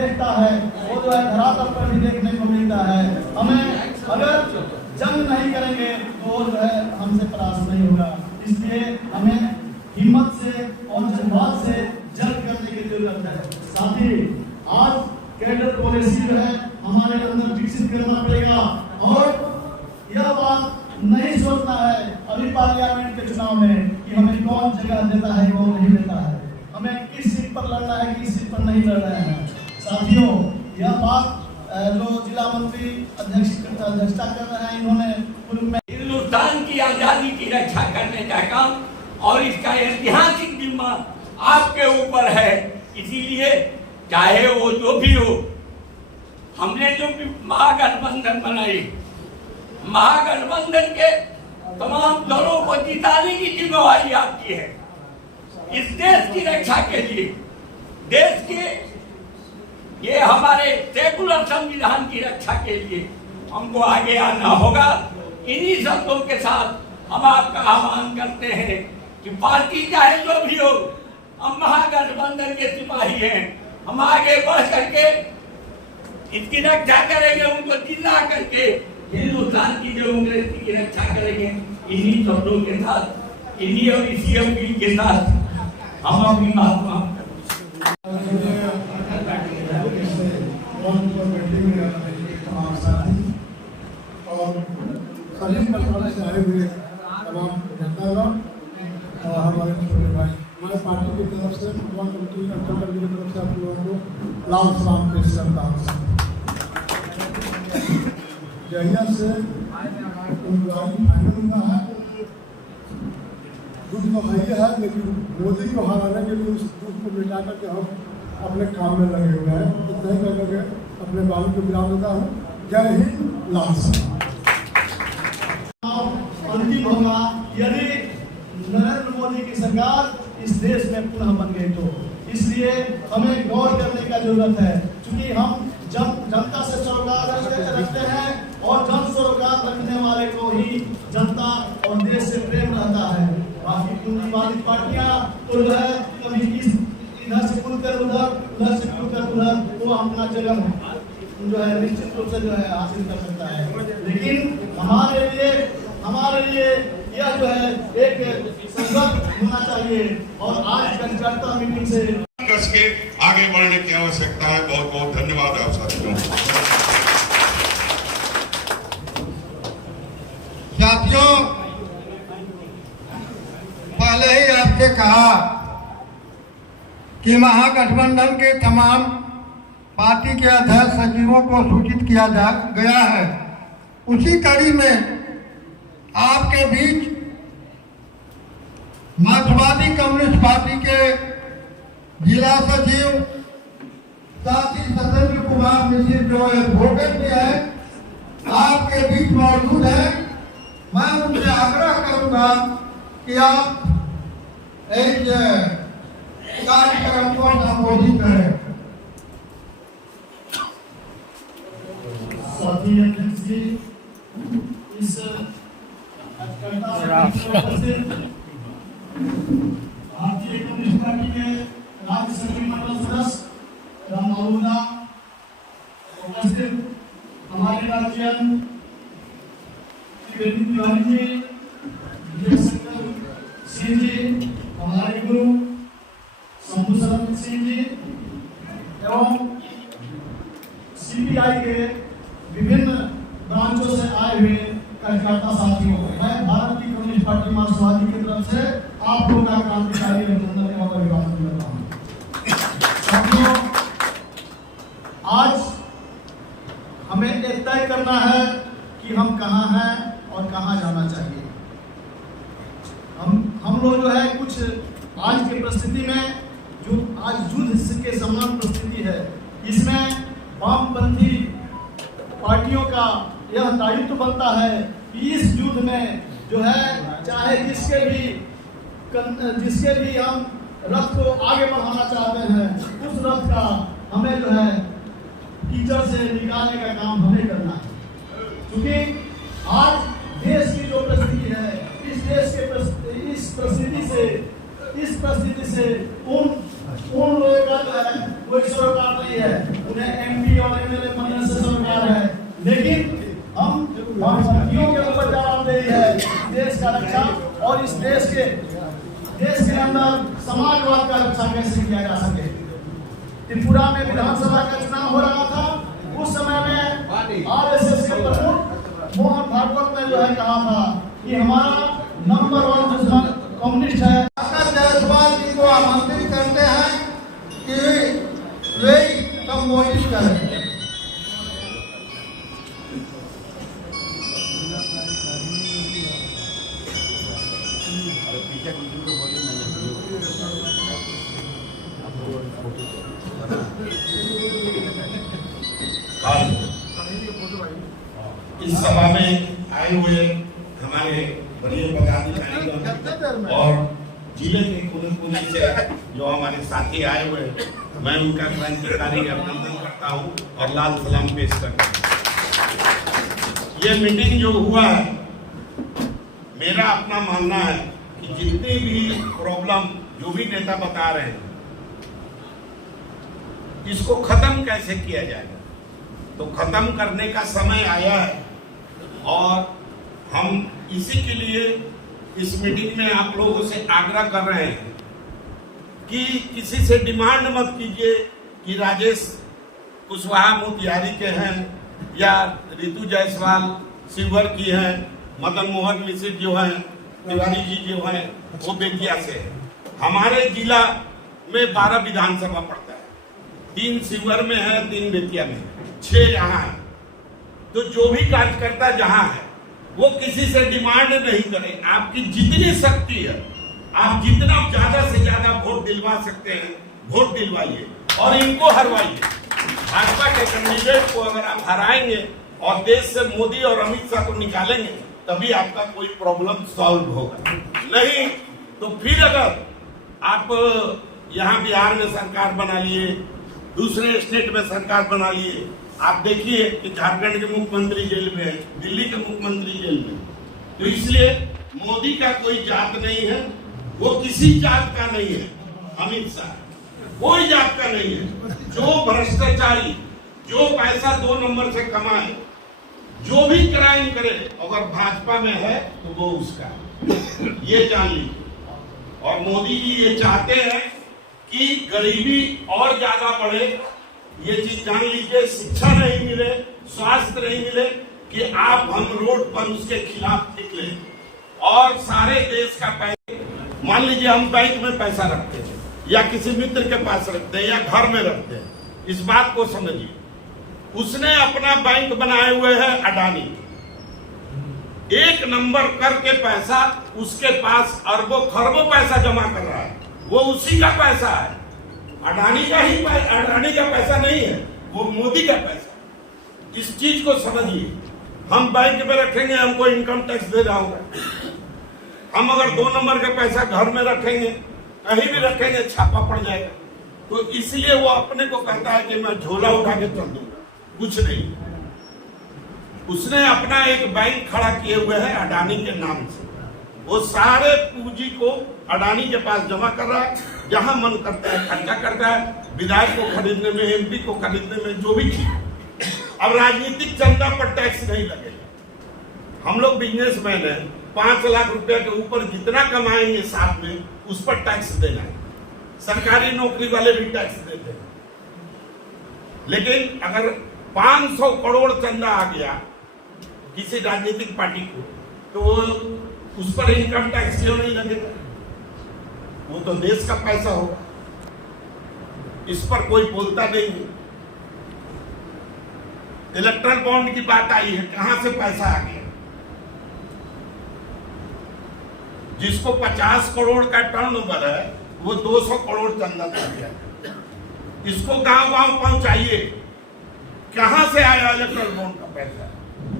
देखता है वो जो है धरातल पर भी देखने को मिलता है। हमें अगर जंग नहीं करेंगे तो वो जो है हमसे परास्त नहीं होगा। इसलिए हमें हिम्मत से और जज्बात से जंग करने की जरूरत है। साथ ही आज कैडर पॉलिसी जो है हमारे अंदर विकसित करना पड़ेगा और यह बात नहीं सोचना है अभी पार्लियामेंट के चुनाव में कि हमें कौन जगह देता है कौन नहीं देता है, हमें किस सीट पर लड़ना है किस सीट पर नहीं लड़ रहे हैं। साथियों, यह बात जो जिला मंत्री अध्यक्षता कर रहे हैं, इन्होंने हिंदुस्तान की आजादी की रक्षा करने का काम और इसका ऐतिहासिक जिम्मा आपके ऊपर है। इसीलिए चाहे वो जो भी हो, हमने जो भी महागठबंधन बनाई, महागठबंधन के तमाम दलों को जिताने की जिम्मेवारी आपकी है। इस देश की रक्षा के लिए, देश के ये हमारे सेकुलर संविधान की रक्षा के लिए हमको आगे आना होगा। इन्हीं शब्दों के साथ हम आपका आह्वान करते हैं कि पार्टी चाहे जो भी हो, हम महागठबंधन के सिपाही हैं। हम आगे बढ़ करके इसकी रक्षा करेंगे, उनको जिला करके हिंदुस्तान की डेमोक्रेसी की रक्षा करेंगे। इन्हीं शब्दों के साथ, इन्हीं और इसी अपील के साथ हम अपनी बात और सभी मंत्रालय से आए हुए तमाम जनतागण और हमारे छोटे भाई, हमारे पार्टी की तरफ से, भगवान कमेटी अटल कमेटी की तरफ से आप लोगों को लाल सलाम पेश करता हूँ। जहिया से फाइनल हुआ है, दुख तो है, लेकिन मोदी को हराने के लिए उस दुख को मिटा करके हम अपने काम में लगे हुए हैं। इतना ही करके अपने बालों को विराम देता हूँ। जय हिंद, लाल सलाम। अंतिम होगा यदि नरेंद्र मोदी की सरकार इस देश में पुनः बन गई तो। इसलिए हमें गौर करने का जरूरत है, क्योंकि हम जनता से सरोकार रखते हैं और जन सरोकार रखने वाले को ही जनता और देश से प्रेम रहता है। बाकी पूंजीवादी पार्टियां तो जो है कभी इधर से खुलकर उधर से खुलकर उधर, वो अपना जगह जो है निश्चित रूप से जो है हासिल कर सकता है। लेकिन हमारे लिए यह जो है एक संघर्ष होना चाहिए और आज कार्यकर्ता मीटिंग से कस के आगे बढ़ने की आवश्यकता है। बहुत बहुत धन्यवाद आप साथियों। साथियों, पहले ही आपसे कहा कि महागठबंधन के तमाम पार्टी के अध्यक्ष सचिवों को सूचित किया गया है। उसी कड़ी में आपके बीच मार्क्सवादी कम्युनिस्ट पार्टी के जिला सचिव साथ ही सत्येंद्र कुमार मिश्र जो एडवोकेट भी है, आपके बीच मौजूद है। मैं उनसे आग्रह करूंगा कि आप एक कार्यक्रम को संबोधित करें। साथी अध्यक्ष जी, इस भारतीय कम्युनिस्ट पार्टी के राज्य सचिव मंडल सदस्य राम मौलूदा, उपस्थित हमारे राज्यन श्री तिवारी जी, विजयशंकर सिंह जी, हमारे गुरु शंभू शरण सिंह जी एवं सीपीआई के विभिन्न ब्रांचों से आए हुए कार्यकर्ता साथियों, मैं भारतीय कम्युनिस्ट पार्टी मार्क्सवादी की तरफ से आप लोगों का क्रांतिकारी अभिनंदन एवं अभिवादन करता हूँ। साथियों, आज हमें एक तय करना है कि हम कहाँ हैं और कहाँ जाना चाहिए। हम लोग जो है कुछ आज की परिस्थिति में जो आज युद्ध के समान परिस्थिति है, इसमें वामपंथी पार्टियों का यह दायित्व बनता है कि इस युद्ध में जो है चाहे जिसके भी हम रथ को आगे बढ़ाना चाहते हैं, उस रथ का हमें जो है कीचड़ से निकालने का काम हमें करना है। क्योंकि आज देश की जो परिस्थिति है, इस देश के इस परिस्थिति से उन लोगों का जो है कोई सरोकार नहीं है। उन्हें एमपी और एमएलए बनने से सरकार है, लेकिन हम भारतीयों के ऊपर जवाबदेही है देश का रक्षा और इस देश के अंदर समाजवाद का रक्षा कैसे किया जा सके। त्रिपुरा में विधानसभा का चुनाव हो रहा था, उस समय में आरएसएस के प्रमुख मोहन भागवत ने जो है कहा था कि हमारा नंबर 1 दुश्मन कम्युनिस्ट है। जायसवाल जी को आमंत्रित करते हैं कि वे संबोधित करें। इस सभा में आए हुए हमारे बड़े पदाधिकारी और जिले के कोने से जो हमारे साथी आए हुए, मैं उनका क्रांतिकारी अभिनंदन करता हूं और लाल सलाम पेश करता हूं। ये मीटिंग जो हुआ है, मेरा अपना मानना है कि जितनी भी प्रॉब्लम जो भी नेता बता रहे हैं, इसको खत्म कैसे किया जाएगा, तो खत्म करने का समय आया है। और हम इसी के लिए इस मीटिंग में आप लोगों से आग्रह कर रहे हैं कि किसी से डिमांड मत कीजिए कि राजेश कुशवाहा मोतिहारी के हैं या रितु जायसवाल शिवहर की हैं, मदन मोहन मिश्र जो हैं, तिवारी जी जो हैं वो बेतिया से हैं। हमारे जिला में 12 विधानसभा पड़ता है, 3 शिवहर में है, 3 बेतिया में, 6 यहाँ है। तो जो भी कार्यकर्ता जहां है वो किसी से डिमांड नहीं करें। आपकी जितनी शक्ति है, आप जितना ज्यादा से ज्यादा वोट दिलवा सकते हैं वोट दिलवाइए और इनको हरवाइए। भाजपा के कैंडिडेट को अगर आप हराएंगे और देश से मोदी और अमित शाह को निकालेंगे, तभी आपका कोई प्रॉब्लम सॉल्व होगा। नहीं तो फिर अगर आप यहाँ बिहार में सरकार बना लिए, दूसरे स्टेट में सरकार बना लिए, आप देखिए कि झारखंड के मुख्यमंत्री जेल में है, दिल्ली के मुख्यमंत्री जेल में। तो इसलिए मोदी का कोई जात नहीं है, वो किसी जात का नहीं है। अमित शाह कोई जात का नहीं है। जो भ्रष्टाचारी, जो पैसा 2 नंबर से कमाए, जो भी क्राइम करे, अगर भाजपा में है तो वो उसका, ये जान लीजिए। और मोदी जी ये चाहते हैं कि गरीबी और ज्यादा बढ़े, ये चीज जान लीजिए। शिक्षा नहीं मिले, स्वास्थ्य नहीं मिले कि आप हम रोड पर उसके खिलाफ निकले। और सारे देश का पैसा, मान लीजिए हम बैंक में पैसा रखते हैं या किसी मित्र के पास रखते हैं या घर में रखते हैं, इस बात को समझिए। उसने अपना बैंक बनाए हुए है अडानी, 1 नंबर करके पैसा उसके पास अरबों खरबों पैसा जमा कर रहा है, वो उसी का पैसा है। अडानी का ही अडानी का पैसा नहीं है, वो मोदी का पैसा। इस चीज को समझिए। हम बैंक में रखेंगे, हमको इनकम टैक्स दे रहा होगा। हम अगर 2 नंबर का पैसा घर में रखेंगे, कहीं भी रखेंगे, छापा पड़ जाएगा। तो इसलिए वो अपने को कहता है कि मैं झोला उठा के चल दूंगा, कुछ नहीं। उसने अपना एक बैंक खड़ा किए हुए है अडानी के नाम से। वो सारे पूंजी को अडानी के पास जमा कर रहा है, जहां मन करता है खर्चा करता है, विधायक को खरीदने में, एमपी को खरीदने में, जो भी चीज। अब राजनीतिक चंदा पर टैक्स नहीं लगेगा। हम लोग बिजनेसमैन हैं, 5 लाख रुपया के ऊपर जितना कमाएंगे साथ में, उस पर टैक्स देना है। सरकारी नौकरी वाले भी टैक्स देते हैं। लेकिन अगर 500 करोड़ चंदा आ गया किसी राजनीतिक पार्टी को, तो उस पर इनकम टैक्स क्यों नहीं लगेगा? वो तो देश का पैसा होगा, इस पर कोई बोलता नहीं है। इलेक्ट्रल बॉन्ड की बात आई है, कहां से पैसा आ गया? जिसको 50 करोड़ का टर्नओवर है, वो 200 करोड़ चंदा आ गया। इसको गांव-गांव पहुंचाइए, कहां से आया इलेक्ट्रल बॉन्ड का पैसा?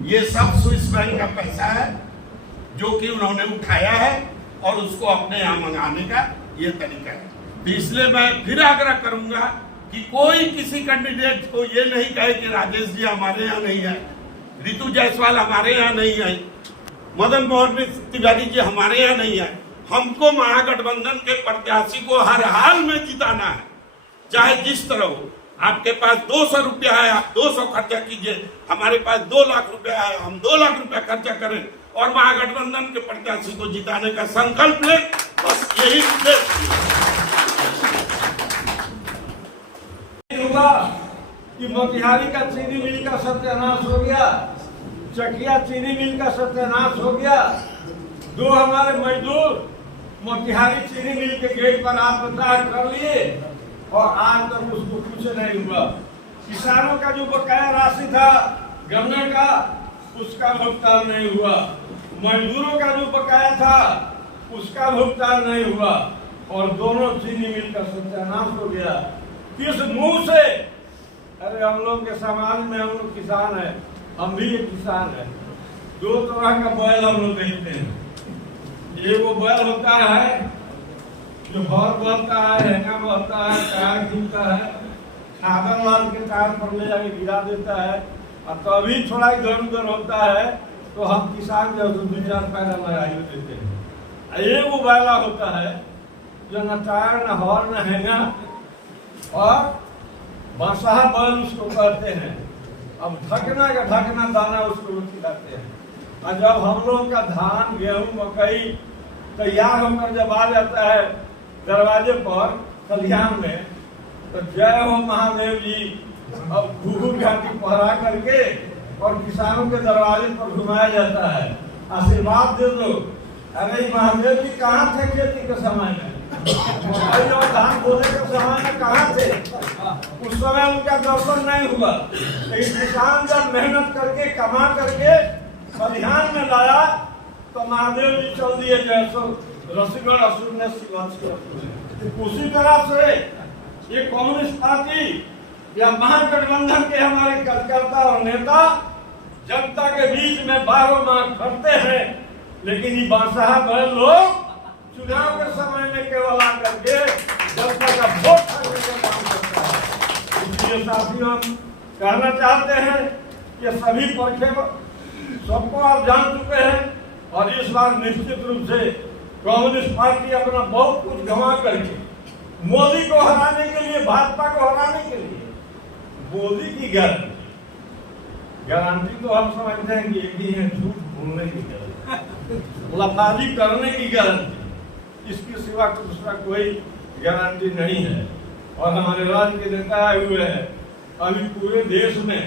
ये सब स्विस बैंक का पैसा है, जो कि उन्होंने उठाया है और उसको अपने यहां मंगाने का ये तरीका है। तो इसलिए मैं फिर आग्रह करूंगा कि कोई किसी कैंडिडेट को ये नहीं कहे कि राजेश जी हमारे यहाँ नहीं है, रितु जायसवाल हमारे यहाँ नहीं है, मदन मोहन मिश्र तिवारी जी हमारे यहाँ नहीं है। हमको महागठबंधन के प्रत्याशी को हर हाल में जिताना है, चाहे जिस तरह हो। आपके पास 200 रुपया है, आप 200 खर्चा कीजिए, हमारे पास 2 लाख रुपया है, हम 2 लाख रुपया खर्चा करें और महागठबंधन के प्रत्याशी को जिताने का संकल्प लें। बस यही हुआ कि मोतिहारी का चीनी मिल का सत्यानाश हो गया, चकिया चीनी मिल का सत्यानाश हो गया। 2 हमारे मजदूर मोतिहारी चीनी मिल के गेट पर आत्मदाह कर लिए और आज तक उसको कुछ नहीं हुआ। किसानों का जो बकाया राशि था गन्ने का, उसका भुगतान नहीं हुआ। मजदूरों का जो बकाया था उसका भुगतान नहीं हुआ और दोनों चीनी मिल का सत्यानाश हो गया। किस मुंह से? अरे हम लोग के समाज में हम लोग किसान है, हम भी एक किसान है। 2 तरह का बैल हम लोग देखते हैं। एक वो बैल होता है जो हर बोलता है, हेंगा बोलता है, टायर खींचता है, खादर लाल के टायर पर ले जाके गिरा देता है और तभी थोड़ा इधर उधर होता है तो हम किसान जो 2-4 पैरा लगाई देते हैं। ये वो बैला होता है जो न टायर न हॉर न हेंगा और बादशाह बैल उसको कहते हैं। अब ढकना का ढकना दाना उसको खिलाते हैं। और जब हम लोग का धान गेहूं मकई तैयार होकर जब आ जाता है दरवाजे पर खलिहान में, तो जय हो महादेव जी अब घूघू घाटी पहरा करके और किसानों के दरवाजे पर घुमाया जाता है, आशीर्वाद दे दो। अरे महादेव जी कहाँ थे खेती के समय में? मकई और धान बोने के समय में कहाँ थे? उस समय उनका दर्शन नहीं हुआ। लेकिन किसान जब मेहनत करके कमा करके खलिहान में लाया तो महादेव जी चल दिए जैसो रसीगढ़ असुर ने उसी तरह से ये कम्युनिस्ट पार्टी या महागठबंधन के हमारे कार्यकर्ता और नेता जनता के बीच में 12 माह खड़ते हैं, लेकिन ये बादशाह बैल लोग चुनाव के समय में केवल आकर के जनता का वोट करने का काम करता है। इसलिए साथियों हम कहना चाहते हैं कि सभी परखे सबको आप जान चुके हैं और इस बार निश्चित रूप से कम्युनिस्ट पार्टी अपना बहुत कुछ गंवा करके मोदी को हराने के लिए, भाजपा को हराने के लिए, मोदी की गारंटी तो हम समझते हैं कि एक ही है, झूठ बोलने की गारंटी, लफाजी करने की गारंटी, इसके सिवा दूसरा कोई गारंटी नहीं है। और हमारे राज्य के नेता आए हुए हैं, अभी पूरे देश में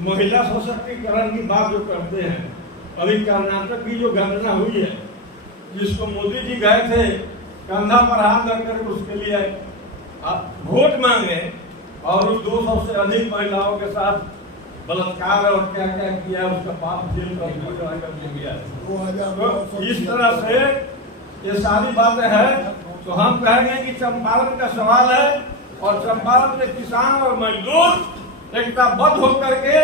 महिला सशक्तिकरण की बात जो करते हैं, अभी कर्नाटक की जो घटना हुई है जिसको मोदी जी गए थे कंधा पर हाथ रखकर उसके लिए वोट मांगे और 200 से अधिक महिलाओं के साथ बलात्कार और क्या क्या किया, उसका पाप जेल कर दिया। तो इस तरह से ये सारी बातें हैं। तो हम कहेंगे कि चंपारण का सवाल है और चंपारण के किसान और मजदूर एकताबद्ध होकर के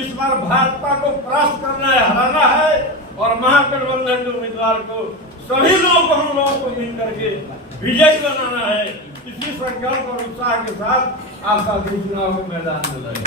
इस बार भाजपा को परास्त करना है, हराना है और महागठबंधन के उम्मीदवार को सभी लोग हम लोगों को मिल करके विजयी बनाना है। इसी संकल्प और उत्साह के साथ आप साथी चुनाव के मैदान में लगे।